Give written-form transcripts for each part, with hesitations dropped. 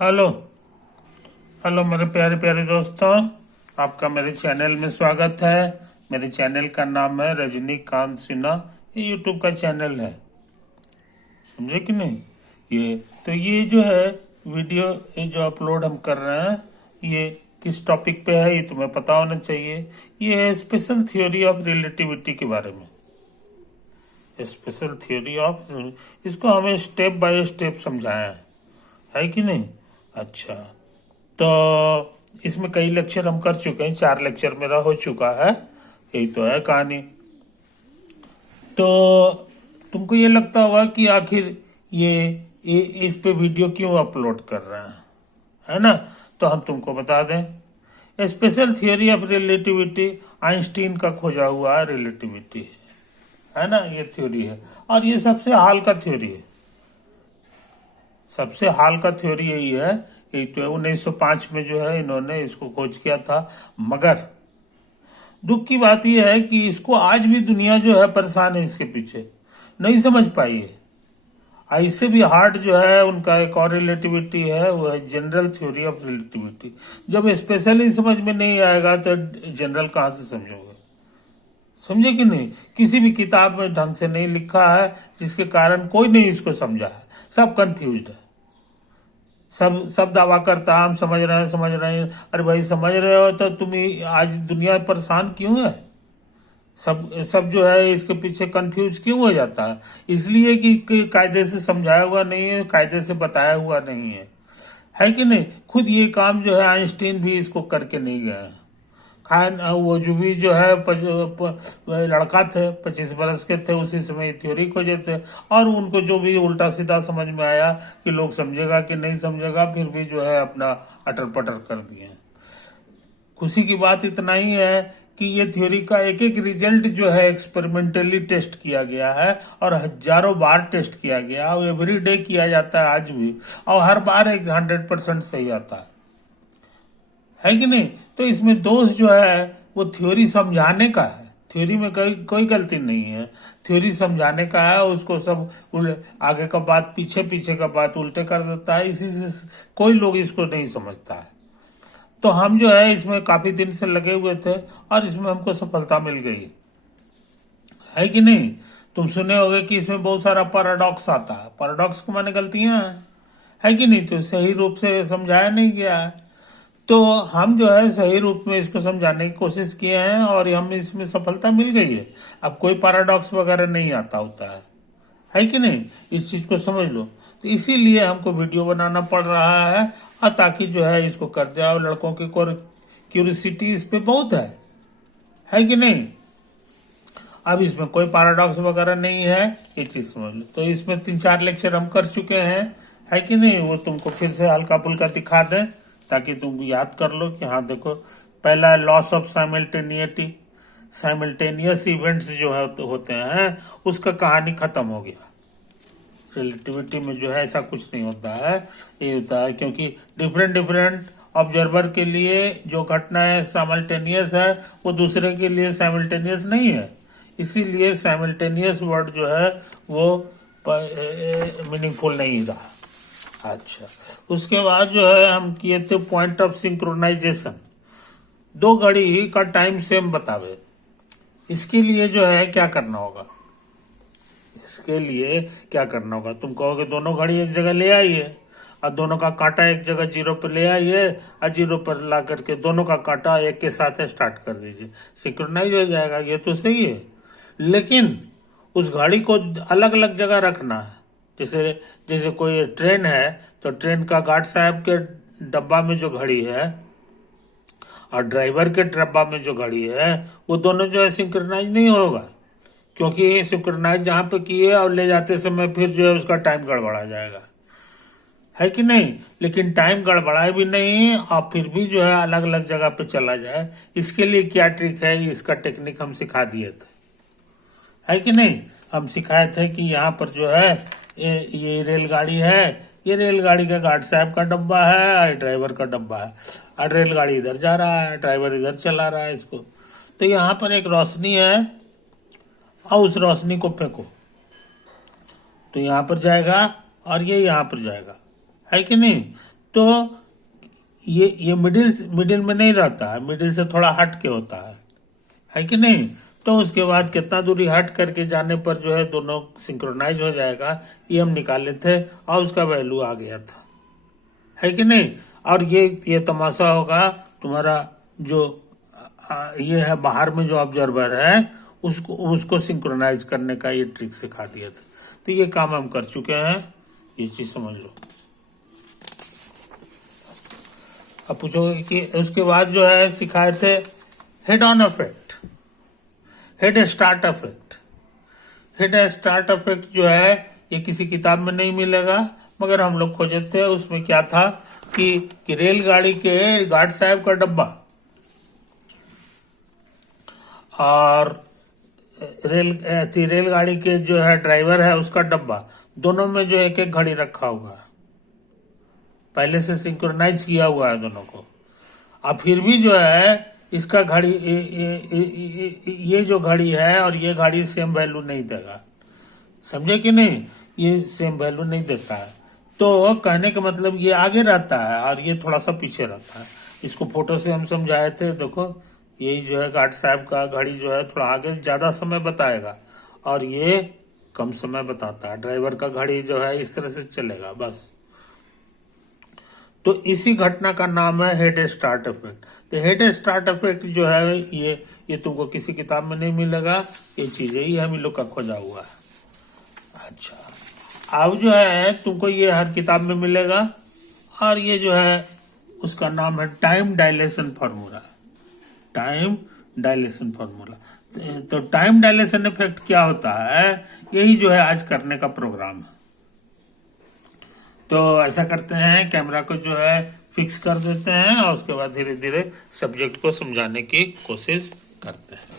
Hello. Hello मेरे प्यारे प्यारे दोस्तों, आपका मेरे चैनल में स्वागत है। मेरे चैनल का नाम है रजनीकांत सिन्हा। ये यूट्यूब का चैनल है, समझे कि नहीं। ये जो है वीडियो, ये जो अपलोड हम कर रहे हैं, ये किस टॉपिक पे है ये तुम्हें पता होना चाहिए। ये है स्पेशल थ्योरी ऑफ रिलेटिविटी के बारे में। स्पेशल थ्योरी ऑफ, इसको हमें स्टेप बाय स्टेप समझाया है कि नहीं। अच्छा, तो इसमें कई लेक्चर हम कर चुके हैं, 4 लेक्चर मेरा हो चुका है। यही तो है कहानी। तो तुमको ये लगता होगा कि आखिर ये इस पे वीडियो क्यों अपलोड कर रहे हैं, है ना। तो हम तुमको बता दें, special theory of relativity Einstein का खोजा हुआ रिलेटिविटी है ना। ये थ्योरी है और ये सबसे हाल का थ्योरी है। सबसे हाल का थ्योरी यही है। यही तो 1905 में जो है इन्होंने इसको खोज किया था। मगर दुख की बात यह है कि इसको आज भी दुनिया जो है परेशान है, इसके पीछे नहीं समझ पाई है। इससे भी हार्ड जो है उनका एक और रिलेटिविटी है, वो है जनरल थ्योरी ऑफ रिलेटिविटी। जब स्पेशल ही समझ में नहीं आएगा तो जनरल कहाँ से समझोगे। समझे कि नहीं। किसी भी किताब में ढंग से नहीं लिखा है, जिसके कारण कोई नहीं इसको समझा है। सब कंफ्यूज्ड है। सब दावा करता है हम समझ रहे हैं समझ रहे हैं। अरे भाई, समझ रहे हो तो तुम आज दुनिया परेशान क्यों है। सब सब जो है इसके पीछे कंफ्यूज क्यों हो जाता है। इसलिए कि कायदे से समझाया हुआ नहीं है, कायदे से बताया हुआ नहीं है कि नहीं। खुद ये काम जो है आइंस्टीन भी इसको करके नहीं गए हैं। खान वो जो भी जो है लड़का थे, 25 बरस के थे, उसी समय थ्योरी खोजे थे। और उनको जो भी उल्टा सीधा समझ में आया कि लोग समझेगा कि नहीं समझेगा, फिर भी जो है अपना अटर पटर कर दिए। खुशी की बात इतना ही है कि ये थ्योरी का एक एक रिजल्ट जो है एक्सपेरिमेंटली टेस्ट किया गया है और हजारों बार टेस्ट किया गया और एवरी डे किया जाता है आज भी। और हर बार एक 100% सही आता है कि नहीं। तो इसमें दोष जो है वो थ्योरी समझाने का है। थ्योरी में कोई कोई गलती नहीं है। थ्योरी समझाने का है, उसको सब आगे का बात पीछे, पीछे का बात उल्टे कर देता है। इसी से कोई लोग इसको नहीं समझता है। तो हम जो है इसमें काफी दिन से लगे हुए थे और इसमें हमको सफलता मिल गई है कि नहीं। तुम सुने होगे कि इसमें बहुत सारा पैराडॉक्स आता है। पैराडॉक्स के माने गलतियां है कि नहीं। तो सही रूप से समझाया नहीं गया है। तो हम जो है सही रूप में इसको समझाने की कोशिश किए हैं और हम इसमें सफलता मिल गई है। अब कोई पैराडॉक्स वगैरह नहीं आता होता है कि नहीं। इस चीज को समझ लो। तो इसीलिए हमको वीडियो बनाना पड़ रहा है और ताकि जो है इसको कर दे। और लड़कों की क्यूरियोसिटी इस पे बहुत है कि नहीं। अब इसमें कोई पैराडॉक्स वगैरह नहीं है, ये चीज समझ लो। तो इसमें 3-4 लेक्चर हम कर चुके हैं, है कि नहीं। वो तुमको फिर से हल्का फुल्का दिखा दें ताकि तुम याद कर लो कि हाँ देखो। पहला लॉस ऑफ साइमल्टेनियटी, साइमल्टेनियस इवेंट्स जो है तो होते हैं, उसका कहानी खत्म हो गया। रिलेटिविटी में जो है ऐसा कुछ नहीं होता है। ये होता है क्योंकि डिफरेंट डिफरेंट ऑब्जर्वर के लिए जो घटना है साइमल्टेनियस है, वो दूसरे के लिए साइमल्टेनियस नहीं है। इसीलिए साइमल्टेनियस वर्ड जो है वो मीनिंगफुल नहीं रहा। अच्छा, उसके बाद जो है हम किए थे पॉइंट ऑफ सिंक्रोनाइजेशन। 2 घड़ी का टाइम सेम बतावे। इसके लिए जो है क्या करना होगा। इसके लिए क्या करना होगा, तुम कहोगे दोनों घड़ी एक जगह ले आइए और दोनों का कांटा एक जगह 0 पर ले आइए और 0 पर ला करके दोनों का कांटा एक के साथ स्टार्ट कर दीजिए, सिंक्रोनाइज हो जाएगा। ये तो सही है, लेकिन उस घड़ी को अलग अलग जगह रखना है। जैसे जैसे कोई ट्रेन है तो ट्रेन का गार्ड साहब के डब्बा में जो घड़ी है और ड्राइवर के डब्बा में जो घड़ी है, वो दोनों जो है सिंक्रोनाइज नहीं होगा। क्योंकि सिंक्रोनाइज जहां पे किए और ले जाते समय फिर जो है उसका टाइम गड़बड़ा जाएगा, है कि नहीं। लेकिन टाइम गड़बड़ाए भी नहीं और फिर भी जो है अलग अलग जगह पे चला जाए। इसके लिए क्या ट्रिक है, इसका टेक्निक हम सिखा दिए थे, है कि नहीं। हम सिखाए थे कि यहाँ पर जो है ये रेलगाड़ी है, ये रेलगाड़ी का गार्ड साहब का डब्बा है और ड्राइवर का डब्बा है। और रेलगाड़ी इधर जा रहा है, ड्राइवर इधर चला रहा है इसको। तो यहाँ पर एक रोशनी है और उस रोशनी को फेंको तो यहां पर जाएगा और ये यहां पर जाएगा, है कि नहीं। तो ये मिडिल मिडिल में नहीं रहता है, मिडिल से थोड़ा हट के होता है कि नहीं। तो उसके बाद कितना दूरी हट करके जाने पर जो है दोनों सिंक्रोनाइज हो जाएगा, ये हम निकाले थे और उसका वैल्यू आ गया था, है कि नहीं। और ये तमाशा होगा तुम्हारा जो ये है बाहर में जो ऑब्जर्वर है उसको उसको सिंक्रोनाइज करने का ये ट्रिक सिखा दिया था। तो ये काम हम कर चुके हैं, ये चीज समझ लो। अब पूछोगे कि उसके बाद जो है सिखाए थे head on effect, head start effect. Head start effect जो है ये किसी किताब में नहीं मिलेगा, मगर हम लोग खोजे थे। उसमें क्या था कि रेलगाड़ी के गार्ड साहब का डब्बा और रेलगाड़ी के जो है ड्राइवर है उसका डब्बा, दोनों में जो एक एक घड़ी रखा हुआ है, पहले से सिंक्रोनाइज किया हुआ है दोनों को। अब फिर भी जो है इसका घड़ी ये जो घड़ी है और ये घड़ी सेम वैल्यू नहीं देगा, समझे कि नहीं। ये सेम वैल्यू नहीं देता है, तो कहने का मतलब ये आगे रहता है और ये थोड़ा सा पीछे रहता है। इसको फोटो से हम समझाए थे, देखो यही जो है गार्ड साहब का घड़ी जो है थोड़ा आगे ज्यादा समय बताएगा और ये कम समय बताता है। ड्राइवर का घड़ी जो है इस तरह से चलेगा बस। तो इसी घटना का नाम है हेड स्टार्ट इफेक्ट। तो हेड स्टार्ट इफेक्ट जो है ये तुमको किसी किताब में नहीं मिलेगा, ये चीज है, ये हम लोग का खोजा हुआ है। अच्छा, अब जो है तुमको ये हर किताब में मिलेगा और ये जो है उसका नाम है time dilation formula. Time dilation formula. तो टाइम डायलेशन इफेक्ट क्या होता है, यही जो है आज करने का प्रोग्राम है। तो ऐसा करते हैं, कैमरा को जो है फिक्स कर देते हैं और उसके बाद धीरे धीरे सब्जेक्ट को समझाने की कोशिश करते हैं।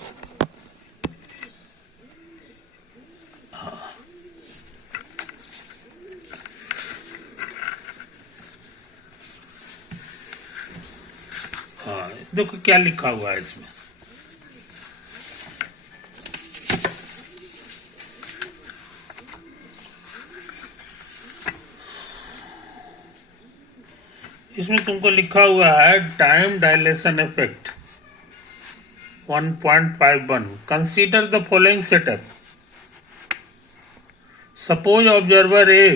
हाँ, देखो क्या लिखा हुआ है इसमें। इसमें तुमको लिखा हुआ है time dilation effect 1.51। Consider the following setup. Suppose observer A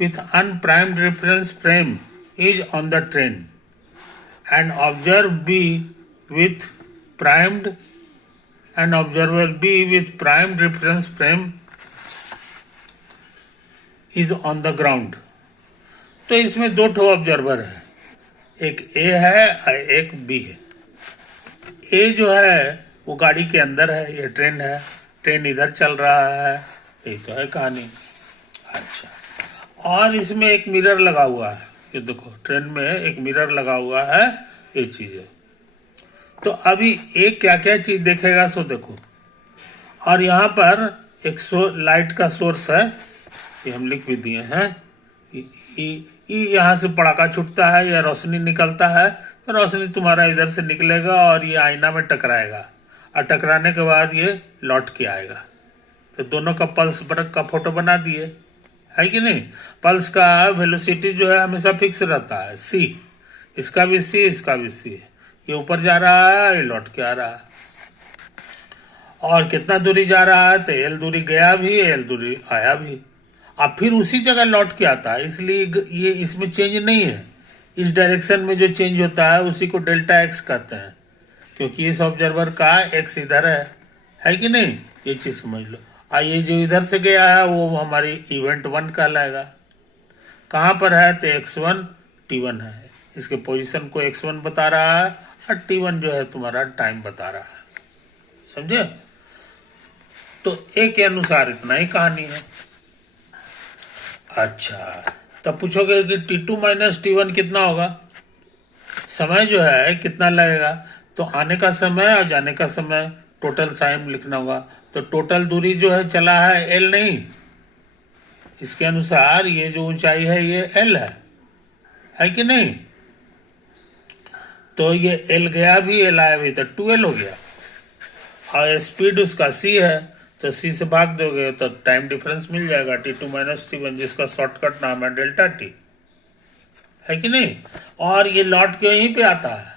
with unprimed reference frame is on the train and observer B with primed reference frame is on the ground। तो इसमें दो ठो ऑब्जर्वर है, एक A है एक B है। A जो है वो गाड़ी के अंदर है, ये ट्रेन है, ट्रेन इधर चल रहा है, यही तो है कहानी। अच्छा, और इसमें एक मिरर लगा हुआ है, ये देखो ट्रेन में एक मिरर लगा हुआ है, ये चीज है। तो अभी एक क्या क्या चीज देखेगा सो देखो। और यहाँ पर एक लाइट का सोर्स है, ये हम लिख भी दिए हैं। यहाँ से पड़ाका छूटता है या रोशनी निकलता है, तो रोशनी तुम्हारा इधर से निकलेगा और ये आईना में टकराएगा और टकराने के बाद ये लौट के आएगा। तो दोनों का पल्स ब्रेक का फोटो बना दिए, है कि नहीं। पल्स का वेलोसिटी जो है हमेशा फिक्स रहता है, c, इसका भी c, इसका भी c। ये ऊपर जा रहा है, ये लौट के आ रहा है। और कितना दूरी जा रहा है, तो l दूरी गया भी, l दूरी आया भी। अब फिर उसी जगह लौट के आता है, इसलिए ये इसमें चेंज नहीं है। इस डायरेक्शन में जो चेंज होता है उसी को डेल्टा x कहते हैं, क्योंकि इस ऑब्जर्वर का x इधर है कि नहीं। ये चीज समझ लो। ये जो इधर से गया है वो हमारी इवेंट 1 कहलाएगा। कहाँ पर है, तो x1 t1 है, इसके पोजीशन को x1 बता रहा है और t1 जो है तुम्हारा टाइम बता रहा है, समझे। तो ए के अनुसार इतना ही कहानी है। अच्छा, तब पूछोगे कि t2 माइनस t1 कितना होगा, समय जो है कितना लगेगा। तो आने का समय और जाने का समय टोटल टाइम लिखना होगा। तो टोटल दूरी जो है चला है l नहीं, इसके अनुसार ये जो ऊंचाई है ये l है कि नहीं। तो ये l गया भी, l आया भी, तो 2l हो गया। और स्पीड उसका c है, तो c से भाग दोगे तो टाइम डिफरेंस मिल जाएगा t2 माइनस t1, जिसका शॉर्टकट नाम है डेल्टा t, है कि नहीं, और ये लौट के यहीं पे आता है,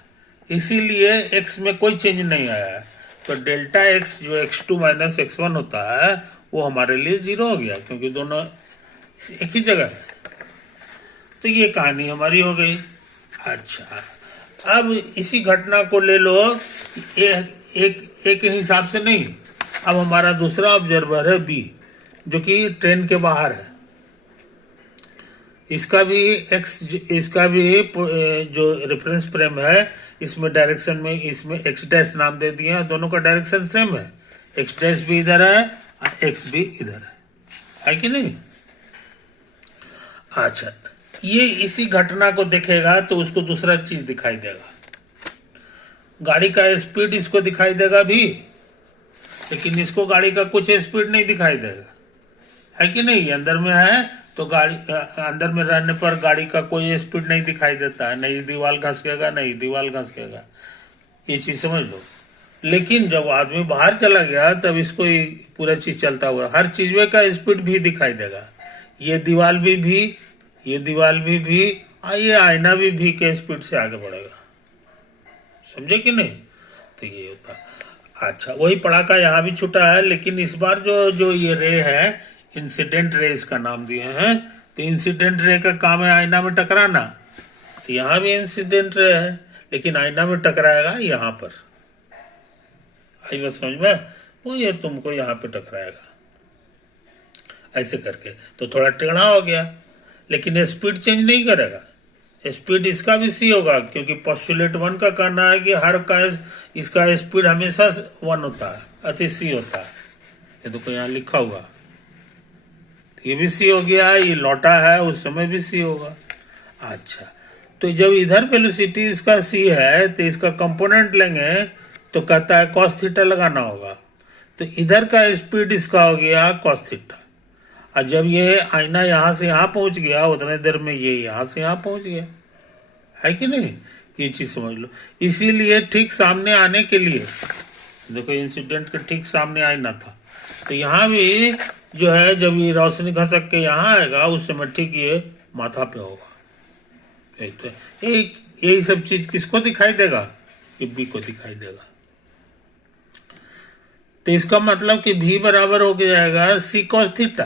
इसीलिए एक्स में कोई चेंज नहीं आया है। तो डेल्टा एक्स जो x2 माइनस x1 होता है वो हमारे लिए 0 हो गया, क्योंकि दोनों एक ही जगह है। तो ये कहानी हमारी हो गई। अच्छा, अब इसी घटना को ले लो एक हिसाब से नहीं। अब हमारा दूसरा ऑब्जर्वर है बी, जो कि ट्रेन के बाहर है। इसका भी जो रेफरेंस फ्रेम है, इसमें डायरेक्शन में इसमें एक्स डैश नाम दे दिए हैं। दोनों का डायरेक्शन सेम है, एक्स डैश भी इधर है और एक्स भी इधर है कि नहीं। अच्छा, ये इसी घटना को देखेगा तो उसको दूसरा चीज दिखाई देगा। गाड़ी का स्पीड इसको दिखाई देगा भी, लेकिन इसको गाड़ी का कुछ स्पीड नहीं दिखाई देगा, है कि नहीं। अंदर में है तो गाड़ी अंदर में रहने पर गाड़ी का कोई स्पीड नहीं दिखाई देता है, नहीं दीवार घसकेगा नहीं दीवार घसकेगा, ये चीज समझ लो। लेकिन जब आदमी बाहर चला गया तब इसको पूरा चीज चलता हुआ हर चीज में का स्पीड भी दिखाई देगा। ये दीवार भी ये आईना भी के स्पीड से आगे बढ़ेगा, समझे कि नहीं। तो ये होता है। अच्छा, वही पड़ाका यहाँ भी छूटा है, लेकिन इस बार जो ये रे है, इंसिडेंट रे इसका नाम दिए हैं। तो इंसिडेंट रे का काम है आईना में टकराना, तो यहाँ भी इंसिडेंट रे है, लेकिन आईना में टकराएगा यहाँ पर। आई बात समझ में, वो ये तुमको यहाँ पे टकराएगा ऐसे करके, तो थोड़ा टेढ़ा हो गया, लेकिन स्पीड चेंज नहीं करेगा। स्पीड इसका भी सी होगा, क्योंकि पोस्टुलेट 1 का कहना है कि हर का इसका स्पीड हमेशा 1 होता है, अच्छा सी होता है। ये तो कोई यहाँ लिखा हुआ, ये भी सी हो गया, ये लौटा है उस समय भी सी होगा। अच्छा, तो जब इधर वेलोसिटी इसका सी है तो इसका कंपोनेंट लेंगे तो कहता है कॉस थीटा लगाना होगा। तो इधर का स्पीड इसका हो गया कॉस थीटा, और जब ये आईना यहाँ से यहाँ पहुंच गया उतने देर में ये यहाँ से यहाँ पहुंच गया, है कि नहीं। ये चीज समझ लो। इसीलिए ठीक सामने आने के लिए देखो, इंसिडेंट के ठीक सामने आईना था, तो यहाँ भी जो है जब ये रोशनी घसक के यहाँ आएगा उस समय ठीक ये माथा पे होगा। तो यही सब चीज किसको दिखाई देगा, ये बी को दिखाई देगा। तो इसका मतलब कि भी बराबर हो जाएगा सी कॉस थीटा,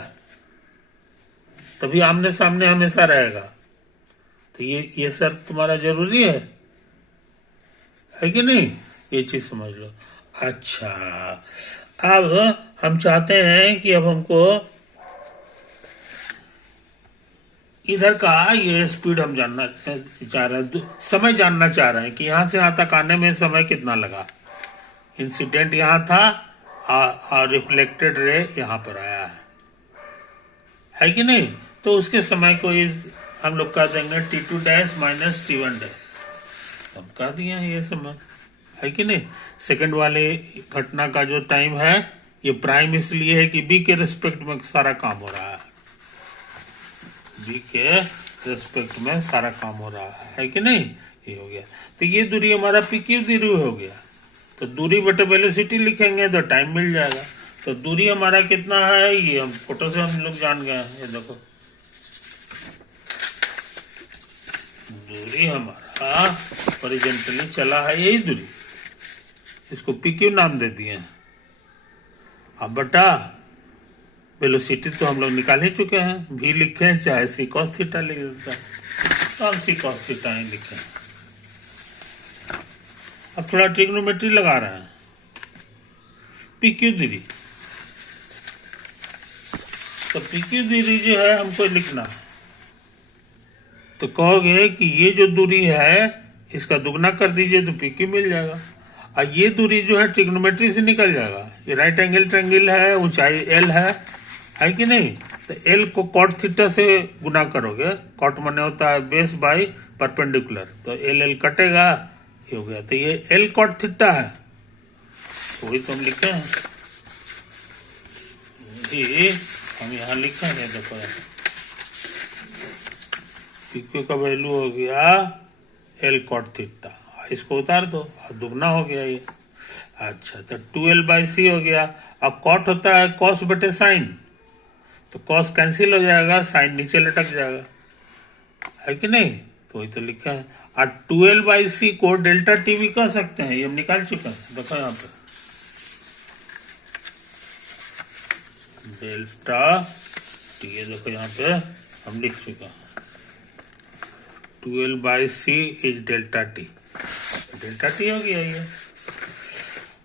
तभी आमने सामने हमेशा रहेगा। तो ये शर्त तुम्हारा जरूरी है कि नहीं, ये चीज समझ लो। अच्छा, अब हम चाहते हैं कि अब हमको इधर का ये स्पीड हम जानना चाह रहे हैं, समय जानना चाह रहे हैं कि यहां से यहां तक आने में समय कितना लगा। इंसिडेंट यहां था और रिफ्लेक्टेड रे यहां पर आया है कि नहीं। तो उसके समय को हम लोग कह देंगे T2 dash minus T1 dash, हम कह दिए हैं ये समय, है कि नहीं। सेकंड वाले घटना का जो टाइम है ये प्राइम इसलिए है कि बी के रिस्पेक्ट में सारा काम हो रहा है, बी के रिस्पेक्ट में सारा काम हो रहा है कि नहीं। ये हो गया, तो ये दूरी हमारा PQ दूरी हो गया। तो दूरी बटे वेलोसिटी लिखेंगे तो टाइम मिल जाएगा। तो दूरी हमारा कितना है, ये हम फोटो से हम लोग जान गए हैं। ये देखो, दूरी हमारा हॉरिजॉन्टली चला है, यही दूरी, इसको PQ नाम दे दिए हैं। अब बटा वेलोसिटी तो हम लोग निकाल ही चुके हैं, भी लिखे हैं चाहे सी कॉस थीटा लिख देता है, तो हम सी कॉस थीटा ही लिखे। अब थोड़ा ट्रिग्नोमेट्री लगा रहे हैं। PQ दूरी, तो PQ दूरी जो है हमको लिखना, तो कहोगे कि ये जो दूरी है इसका दुगना कर दीजिए तो PQ मिल जाएगा। और ये दूरी जो है ट्रिग्नोमेट्री से निकल जाएगा। ये राइट एंगल ट्रायंगल है, ऊंचाई L है कि नहीं। तो L को कॉट थीटा से गुना करोगे, कॉट माने होता है बेस बाय परपेंडिकुलर, तो L कटेगा, ये हो गया। तो ये L कॉट थीटा है, तो वही तो हम लिखे हैं जी, हम यहाँ लिखे हैं। देखो PQ का वैल्यू हो गया L कॉट थीटा, इसको उतार दो, दुगना हो गया ये। अच्छा, तो 2L/C हो गया। अब कॉट होता है कॉस बटे साइन, तो कॉस कैंसिल हो जाएगा, साइन नीचे लटक जाएगा, है कि नहीं। तो तो वही तो लिखा है। और 12/c को डेल्टा टी भी कह सकते हैं, ये हम निकाल चुके हैं, देखो यहाँ पे डेल्टा टी, ये देखो यहाँ पे हम लिख चुके हैं 12/c is delta T, delta T हो गया ये।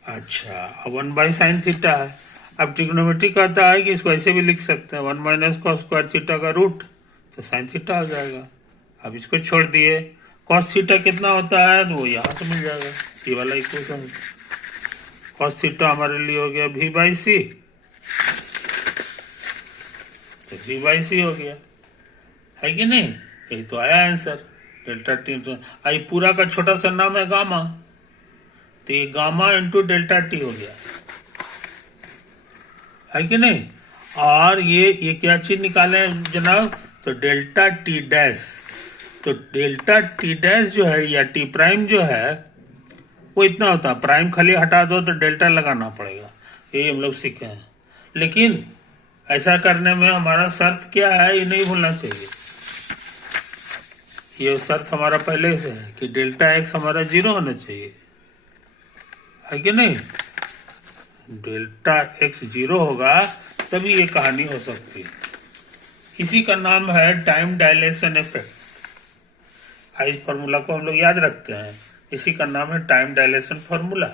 अच्छा, अब 1/sin थीटा है। अब ट्रिग्नोमेट्री कहता है कि इसको ऐसे भी लिख सकते हैं 1 - cos² थीटा का रूट, तो साइन थीटा आ जाएगा। अब इसको छोड़ दिए, cos थीटा कितना होता है तो वो यहाँ से मिल जाएगा, ये वाला इक्वेशन। cos थीटा हमारे लिए हो गया v/c, तो v/c हो गया, है कि नहीं? यही तो आया आंसर, डेल्टा टी। तो आई पूरा का छोटा सा नाम है गामा, तो ये गामा इंटू डेल्टा टी हो गया, है कि नहीं? और ये क्या चीज निकाले जनाब, तो डेल्टा टी डैश। तो डेल्टा टी डैश जो है या टी प्राइम जो है वो इतना होता है, प्राइम खाली हटा दो तो डेल्टा लगाना पड़ेगा, यही हम लोग सीखे हैं। लेकिन ऐसा करने में हमारा शर्त क्या है, ये नहीं भूलना चाहिए। ये शर्त हमारा पहले से है कि डेल्टा एक्स हमारा 0 होना चाहिए, है कि नहीं? डेल्टा एक्स 0 होगा तभी ये कहानी हो सकती है। इसी का नाम है टाइम डायलेशन इफेक्ट। इस फॉर्मूला को हम लोग याद रखते हैं, इसी का नाम है टाइम डायलेशन फॉर्मूला।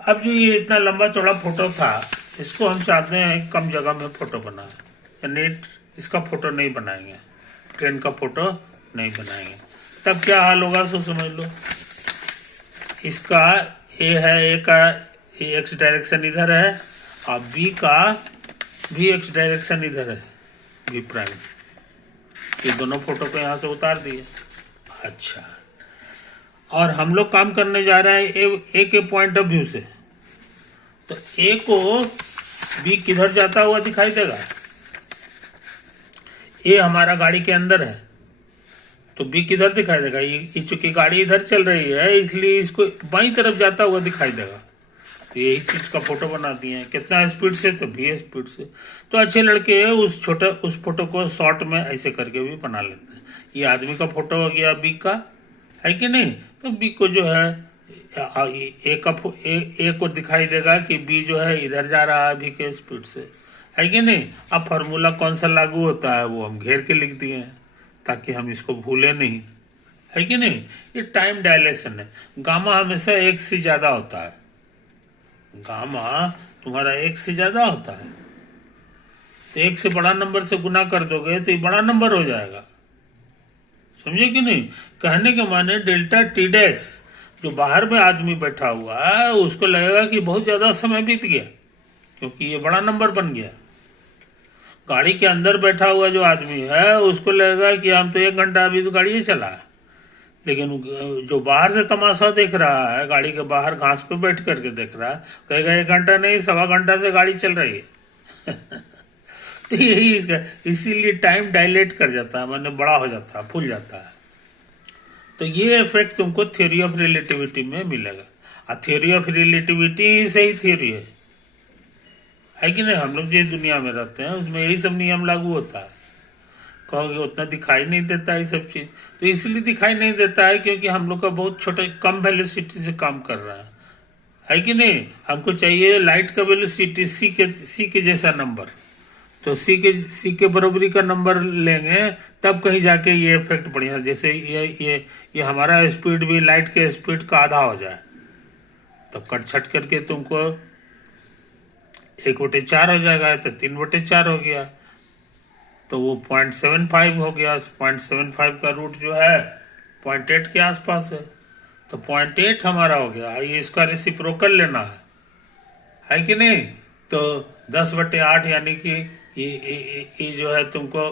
अब जो ये इतना लंबा चौड़ा फोटो था, इसको हम चाहते हैं कम जगह में फोटो बनाए, यानी इसका फोटो नहीं बनाएंगे, ट्रेन का फोटो नहीं बनाएंगे। तब क्या हाल होगा सो समझ लो। इसका ए है, ए का एक्स डायरेक्शन इधर है और बी का भी एक्स डायरेक्शन इधर है, बी प्राइम। ये दोनों फोटो को यहां से उतार दिए। अच्छा, और हम लोग काम करने जा रहे हैं ए के पॉइंट ऑफ व्यू से, तो ए को बी किधर जाता हुआ दिखाई देगा? ए हमारा गाड़ी के अंदर है, तो बी किधर दिखाई देगा? ये चूंकि गाड़ी इधर चल रही है इसलिए इसको बाईं तरफ जाता हुआ दिखाई देगा। तो यही चीज का फोटो बना दिए हैं। कितना स्पीड से? तो भी स्पीड से। तो अच्छे लड़के उस फोटो को शॉर्ट में ऐसे करके भी बना लेते हैं। ये आदमी का फोटो हो गया बी का, है कि नहीं? तो बी को जो है ए को दिखाई देगा कि बी जो है इधर जा रहा है बी के स्पीड से, है कि नहीं? अब फॉर्मूला कौन सा लागू होता है वो हम घेर के लिख दिए हैं ताकि हम इसको भूले नहीं, है कि नहीं? ये टाइम डायलेशन है। गामा हमेशा 1 से ज्यादा होता है, गामा तुम्हारा 1 से ज्यादा होता है, तो 1 से बड़ा नंबर से गुना कर दोगे तो ये बड़ा नंबर हो जाएगा, समझे कि नहीं? कहने के माने डेल्टा टी डैश, जो बाहर में आदमी बैठा हुआ है उसको लगेगा कि बहुत ज्यादा समय बीत गया क्योंकि ये बड़ा नंबर बन गया। गाड़ी के अंदर बैठा हुआ जो आदमी है उसको लगेगा कि हम तो 1 घंटा अभी तो गाड़ी चला है, लेकिन जो बाहर से तमाशा देख रहा है, गाड़ी के बाहर घास पे बैठ करके देख रहा है, कहेगा 1 घंटा नहीं 1.25 घंटा से गाड़ी चल रही है। तो यही इसीलिए टाइम डायलेट कर जाता है, माने बड़ा हो जाता है, फूल जाता है। तो ये इफेक्ट तुमको थ्योरी ऑफ रिलेटिविटी में मिलेगा, और थ्योरी ऑफ रिलेटिविटी ही सही थ्योरी है कि नहीं? हम लोग जिस दुनिया में रहते हैं उसमें यही सब नियम लागू होता है। कहोगे उतना दिखाई नहीं देता है ये सब चीज, तो इसलिए दिखाई नहीं देता है क्योंकि हम लोग का बहुत छोटे कम वेलोसिटी से काम कर रहा है कि नहीं? हमको चाहिए लाइट का वेलोसिटी सी के जैसा नंबर, तो सी के बराबरी का नंबर लेंगे तब कहीं जाके ये इफेक्ट बढ़िया, जैसे ये हमारा स्पीड भी लाइट के स्पीड का आधा हो जाए, तब कट छट करके तुमको 1/4 हो जाएगा, तो 3/4 हो गया, तो वो 0.75 हो गया। 0.75 का रूट जो है 0.8 के आसपास है, तो 0.8 हमारा हो गया। ये इसका रेसिप्रोकल लेना है कि नहीं? तो 10/8 यानी कि ये जो है तुमको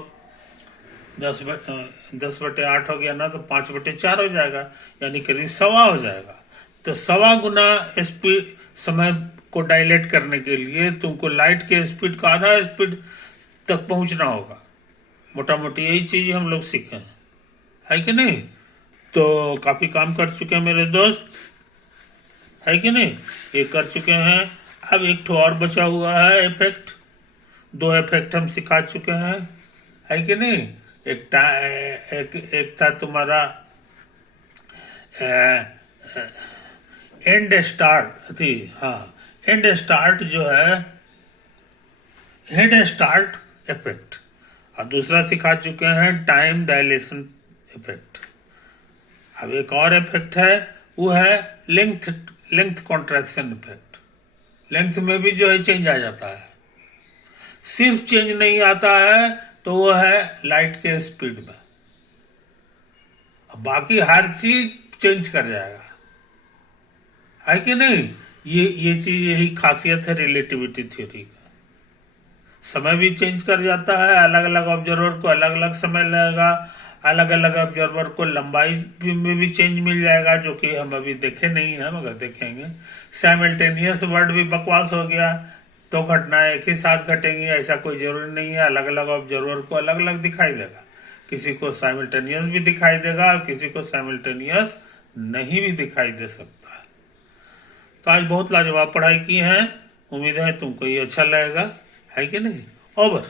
10/8 हो गया ना, तो 5/4 हो जाएगा, यानी करीब 1.25 हो जाएगा। तो 1.25 गुना स्पीड समय को डायलेट करने के लिए तुमको लाइट के स्पीड का आधा स्पीड तक पहुंचना होगा। मोटा मोटी यही चीज हम लोग सीखे हैं, है कि नहीं? तो काफी काम कर चुके हैं मेरे दोस्त, है कि नहीं? ये कर चुके हैं। अब एक ठो और बचा हुआ है इफेक्ट, 2 इफेक्ट हम सिखा चुके हैं, है कि नहीं? एक था तुम्हारा एंड स्टार्ट थी, हाँ, एंड स्टार्ट जो है हेड स्टार्ट इफेक्ट, और दूसरा सिखा चुके हैं टाइम डायलेशन इफेक्ट। अब एक और इफेक्ट है, वो है लेंथ कॉन्ट्रैक्शन इफेक्ट। लेंथ में भी जो है चेंज आ जाता है। सिर्फ चेंज नहीं आता है तो वो है लाइट के स्पीड में, अब बाकी हर चीज चेंज कर जाएगा, है कि नहीं। ये चीज, यही खासियत है रिलेटिविटी थ्योरी का। समय भी चेंज कर जाता है, अलग अलग ऑब्जर्वर को अलग अलग समय लगेगा, अलग अलग ऑब्जर्वर को लंबाई में भी चेंज मिल जाएगा, जो कि हम अभी देखे नहीं है मगर देखेंगे। साइमल्टेनियस वर्ड भी बकवास हो गया, तो घटनाएं एक ही साथ घटेंगी ऐसा कोई जरूरी नहीं है। अलग अलग ऑब्जर्वर को अलग अलग दिखाई देगा, किसी को साइमल्टेनियस भी दिखाई देगा, किसी को साइमल्टेनियस नहीं भी दिखाई दे सकता है। तो आज बहुत लाजवाब पढ़ाई की है, उम्मीद है तुमको ये अच्छा लगेगा, है कि नहीं। ओवर।